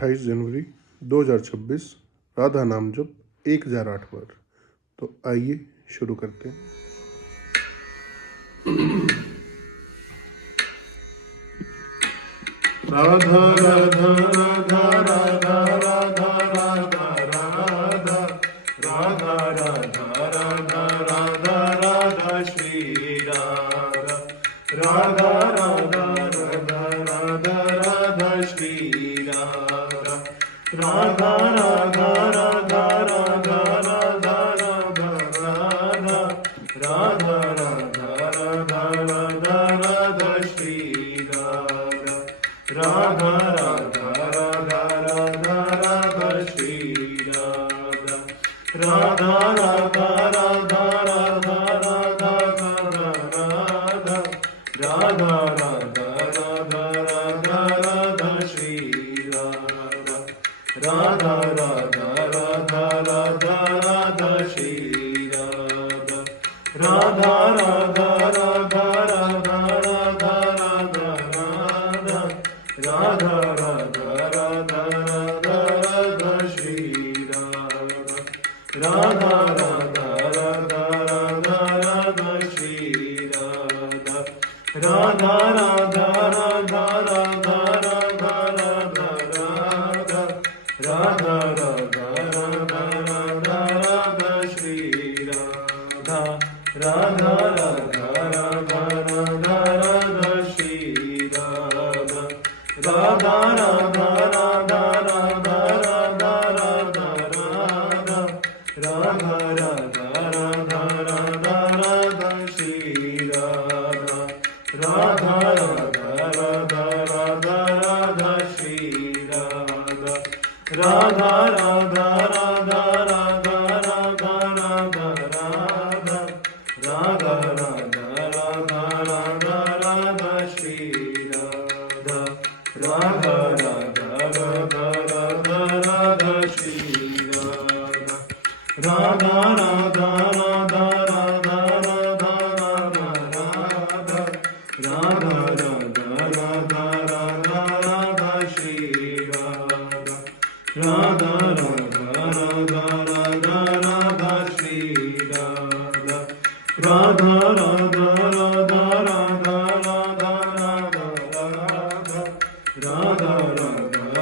28 जनवरी 2026 राधा नाम जप 1008 बार। तो आइए शुरू करते हैं। राधा राधा राधा राधा राधा राधा राधा राधा राधा राधा राधा राधा श्री राधा राधा राधा राधा राधा राधा श्री राधा राधा राधा राधा राधा राधा राधा राधा राधा राधा राधा राधा राधा श्री राधा राधा राधा राधा राधा राधा श्री राधा राधा राधा राधा राधा राधा राधा राधा राधा राधा राधा राधा श्री राधा राधा राधा राधा राधा राधा श्री राधा राधा राधा राधा राधा राधा राधा राधा राधा राधा राधा राधा श्री राधा राधा राधा राधा राधा राधा श्री राधा राधा राधा राधा राधा राधा राधा राधा राधा राधा राधा राधा श्री राधा राधा राधा राधा राधा राधा श्री राधा राधा राधा राधा राधा राधा राधा राधा राधा राधा राधा राधा श्री राधा राधा राधा राधा राधा राधा श्री राधा राधा राधा राधा राधा राधा राधा राधा राधा राधा राधा राधा श्री राधा राधा राधा राधा राधा राधा श्री राधा राधा राधा राधा राधा राधा राधा राधा राधा राधा राधा राधा श्री राधा राधा राधा राधा राधा राधा श्री राधा राधा राधा राधा राधा राधा राधा राधा राधा राधा राधा श्री राधा राधा राधा राधा राधा श्री राधा राधा राधा राधा राधा राधा राधा राधा राधा राधा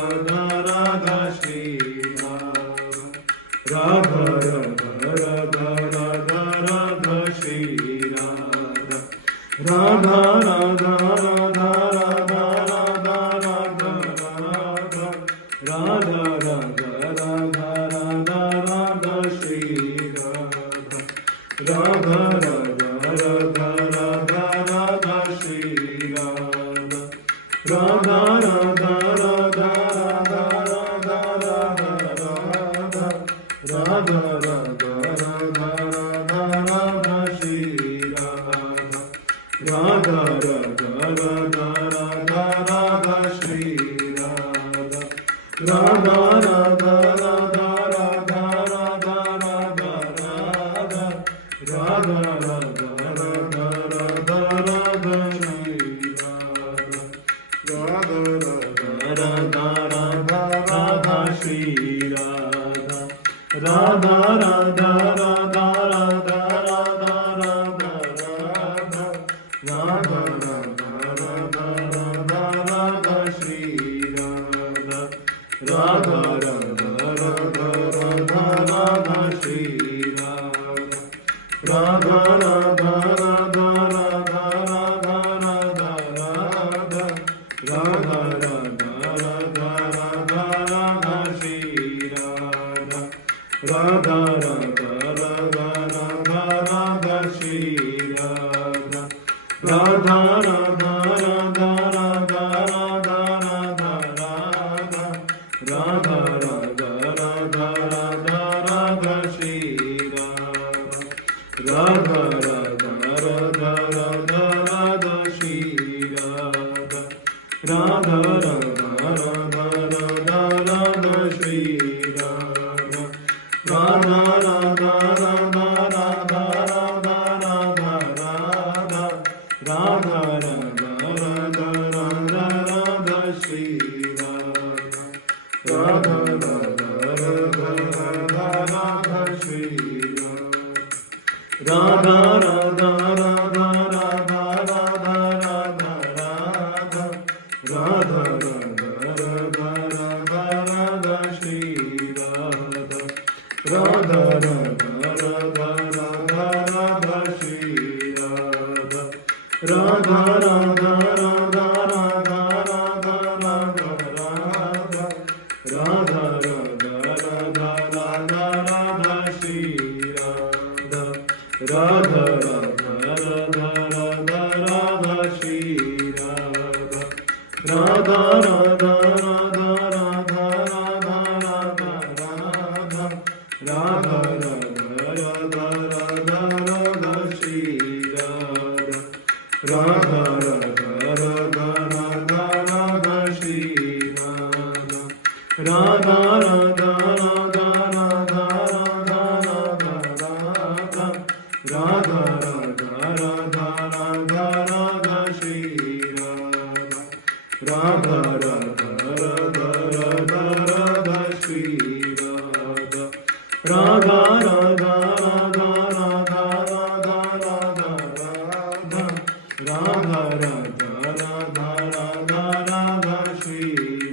राधा राधा श्री राधा राधा राधा राधा राधा राधा श्री राधा राधा राधा राधा राधा राधा राधा राधा राधा राधा राधा राधा श्री राधा राधा राधा राधा राधा राधा श्री राधा राधा राधा राधा राधा राधा राधा राधा राधा राधा राधा राधा श्री राधा राधा राधा राधा राधा श्री राधा राधा राधा राधा राधा राधा राधा राधा राधा राधा राधा राधा श्री राधा राधा राधा राधा राधा राधा श्री राधा राधा राधा राधा राधा राधा राधा राधा राधा राधा राधा राधा श्री राधा राधा राधा राधा राधा राधा श्री राधा राधा राधा राधा राधा राधा राधा राधा राधा राधा राधा राधा श्री राधा राधा राधा राधा राधा राधा श्री राधा राधा राधा राधा राधा राधा श्री राधा राधा राधा राधा राधा राधा राधा राधा राधा राधा राधा राधा राधा श्री राधा राधा राधा राधा राधा राधा श्री राधा राधा राधा राधा राधा राधा राधा राधा राधा राधा राधा श्री राधा राधा राधा राधा राधा राधा श्री राधा राधा राधा राधा राधा राधा राधा राधा राधा राधा राधा राधा राधा श्री राधा राधा राधा राधा राधा राधा श्री राधा राधा राधा राधा राधा राधा राधा राधा राधा राधा राधा राधा श्री राधा राधा राधा राधा राधा राधा श्री राधा राधा राधा राधा राधा राधा राधा राधा राधा राधा राधा राधा श्री राधा राधा राधा राधा राधा राधा श्री राधा राधा राधा राधा राधा राधा राधा राधा राधा राधा राधा राधा राधा श्री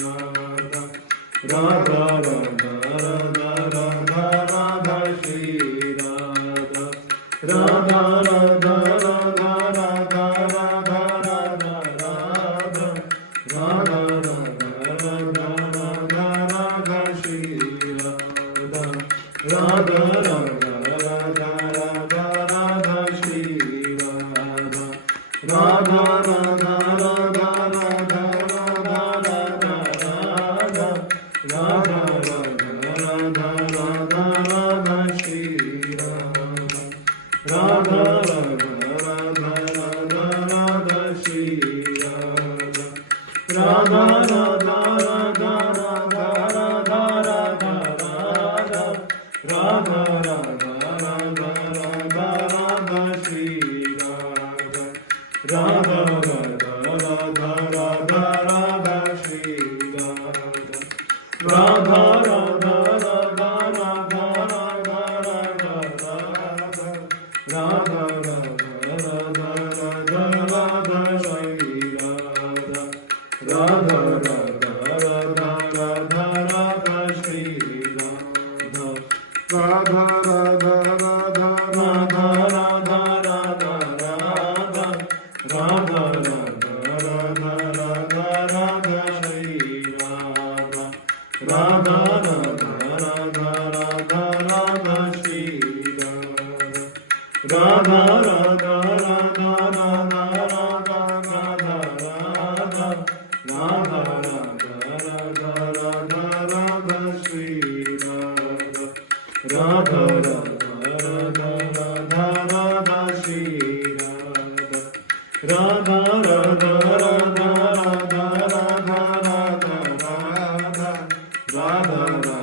राधा राधा राधा राधा राधा राधा श्री राधा राधा राधा राधा राधा राधा राधा राधा राधा राधा राधा राधा श्री राधा राधा राधा राधा राधा राधा श्री राधा राधा राधा राधा राधा राधा राधा राधा राधा राधा राधा राधा श्री राधा राधा राधा राधा राधा राधा श्री राधा राधा राधा राधा राधा राधा राधा राधा राधा राधा राधा राधा राधा श्री राधा राधा राधा राधा राधा राधा श्री राधा राधा राधा राधा राधा राधा राधा राधा राधा राधा राधा श्री राधा राधा राधा राधा राधा राधा श्री राधा राधा राधा राधा राधा राधा राधा राधा राधा राधा राधा राधा राधा श्री राधा राधा राधा राधा राधा राधा श्री राधा राधा राधा राधा राधा राधा राधा राधा राधा राधा राधा श्री राधा राधा राधा राधा राधा राधा श्री राधा राधा राधा राधा राधा राधा राधा राधा राधा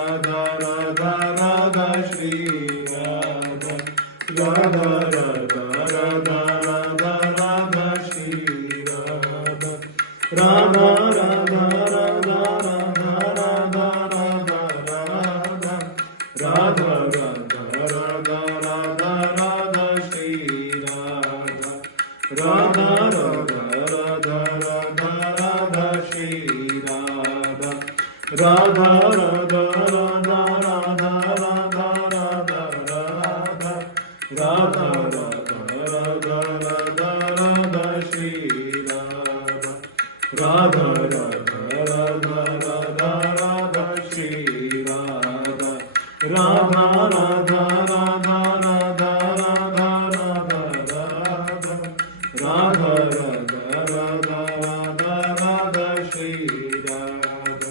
राधा राधा राधा श्री राधा राधा राधा राधा राधा राधा श्री राधा राधा राधा राधा राधा राधा राधा राधा राधा राधा राधा राधा राधा श्री राधा राधा राधा राधा राधा राधा श्री राधा राधा राधा राधा राधा राधा राधा राधा राधा राधा राधा राधा श्री राधा राधा राधा राधा राधा राधा श्री राधा राधा राधा राधा राधा राधा राधा राधा राधा राधा राधा राधा श्री राधा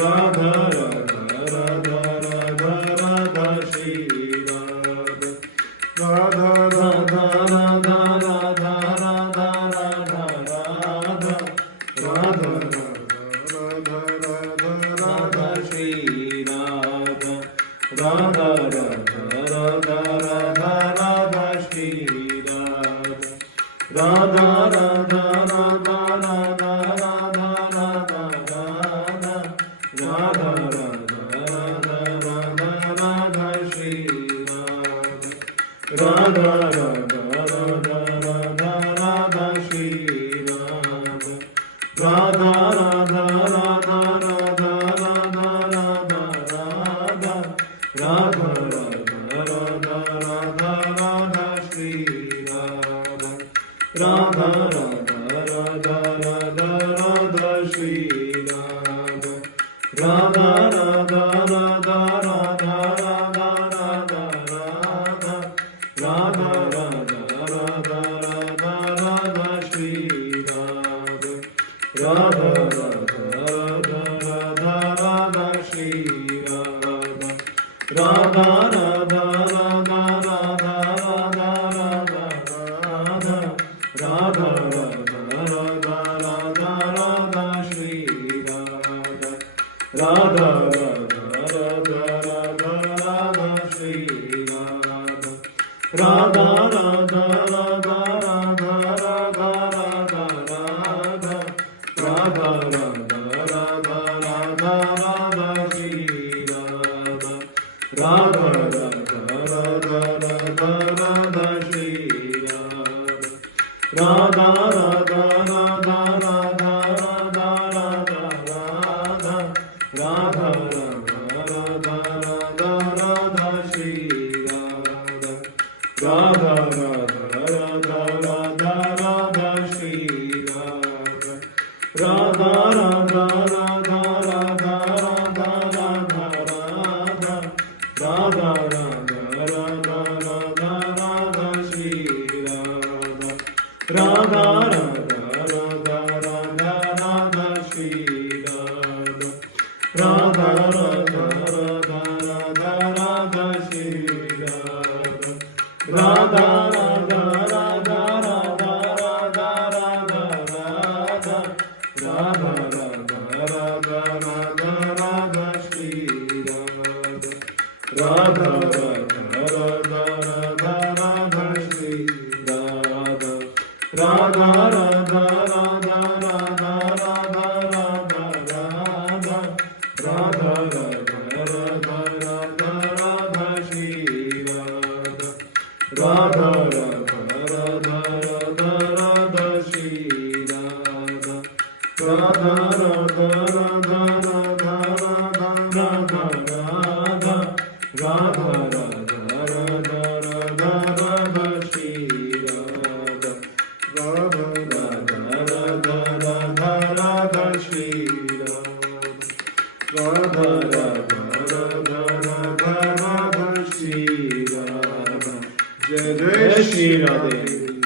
राधा राधा राधा राधा राधा श्री राधा राधा राधा राधा राधा राधा राधा राधा राधा राधा राधा राधा श्री राधा राधा राधा राधा राधा राधा श्री राधा राधा राधा राधा राधा राधा राधा राधा राधा राधा राधा राधा राधा श्री राधा राधा राधा राधा राधा श्री राधा राधा राधा राधा राधा राधा राधा राधा राधा राधा राधा श्री राधा राधा राधा राधा राधा श्री राधा राधा राधा राधा राधा राधा राधा राधा राधा राधा राधा राधा श्री राधा राधा राधा राधा राधा राधा श्री राधा राधा राधा राधा राधा राधा राधा राधा राधा राधा राधा राधा श्री राधा राधा राधा राधा राधा राधा श्री राधा राधा राधा राधा राधा राधा राधा राधा राधा राधा राधा राधा श्री राधा राधा राधा राधा राधा राधा श्री राधा राधा राधा राधा राधा राधा राधा राधा राधा राधा श्री राधा राधा राधा राधा राधा राधा श्री राधा राधा राधा राधा राधा राधा राधा राधा राधा राधा राधा राधा श्री राधा राधा राधा राधा राधा राधा श्री राधा राधा राधा राधा राधा राधा श्री राधा राधा राधा राधा राधा राधा राधा राधा राधा राधा राधा राधा श्री राधा राधा राधा राधा राधा राधा श्री राधा राधा राधा राधा राधा राधा राधा राधा राधा राधा राधा राधा श्री राधा राधा राधा राधा राधा राधा श्री राधा राधा राधा राधा राधा राधा राधा राधा राधा राधा राधा राधा श्री राधा राधा राधा राधा राधा राधा श्री राधा राधा राधा राधा राधा श्री राधा जय जय श्री राधे।